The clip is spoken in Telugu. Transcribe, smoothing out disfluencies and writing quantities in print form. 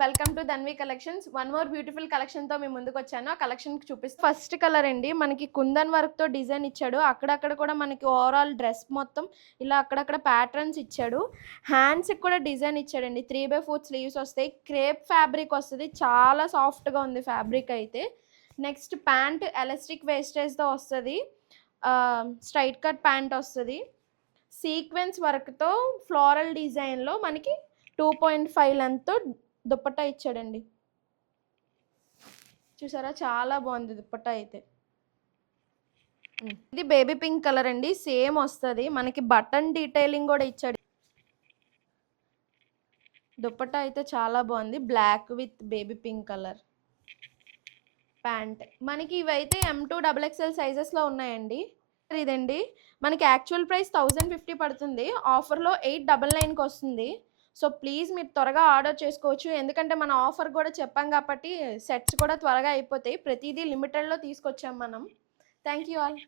Welcome to Dhanvi collections. One more beautiful కలెక్షన్తో మేము ముందుకు వచ్చాను. ఆ కలెక్షన్కి చూపిస్తాను. ఫస్ట్ కలర్ అండి, మనకి కుందన్ వర్క్తో డిజైన్ ఇచ్చాడు. అక్కడక్కడ కూడా మనకి ఓవరాల్ డ్రెస్ మొత్తం ఇలా అక్కడక్కడ ప్యాటర్న్స్ ఇచ్చాడు. హ్యాండ్స్కి కూడా డిజైన్ ఇచ్చాడండి. 3/4 స్లీవ్స్ వస్తాయి. క్రేప్ ఫ్యాబ్రిక్ వస్తుంది. చాలా సాఫ్ట్గా ఉంది ఫ్యాబ్రిక్ అయితే. నెక్స్ట్ ప్యాంట్ ఎలాస్టిక్ వేస్టేజ్తో వస్తుంది. స్ట్రైట్ కట్ ప్యాంట్ వస్తుంది. సీక్వెన్స్ వర్క్తో ఫ్లోరల్ డిజైన్లో మనకి 2.5 లెంత్తో దుప్పట్టా ఇచ్చాడండి. చూసారా, చాలా బాగుంది దుప్పట్టా అయితే. ఇది బేబీ పింక్ కలర్ అండి, సేమ్ వస్తుంది. మనకి బటన్ డీటెయిలింగ్ కూడా ఇచ్చాడు. దుప్పట్టా అయితే చాలా బాగుంది, black with baby pink colour. Pant మనకి ఇవైతే M2 XXL సైజెస్లో ఉన్నాయండి. ఇదండి మనకి యాక్చువల్ ప్రైస్ 1050 పడుతుంది. ఆఫర్లో 899కి వస్తుంది. సో ప్లీజ్ మీరు త్వరగా ఆర్డర్ చేసుకోవచ్చు. ఎందుకంటే మన ఆఫర్ కూడా చెప్పాం కాబట్టి సెట్స్ కూడా త్వరగా అయిపోతాయి. ప్రతిదీ లిమిటెడ్లో తీసుకొచ్చాం మనం. Thank you all.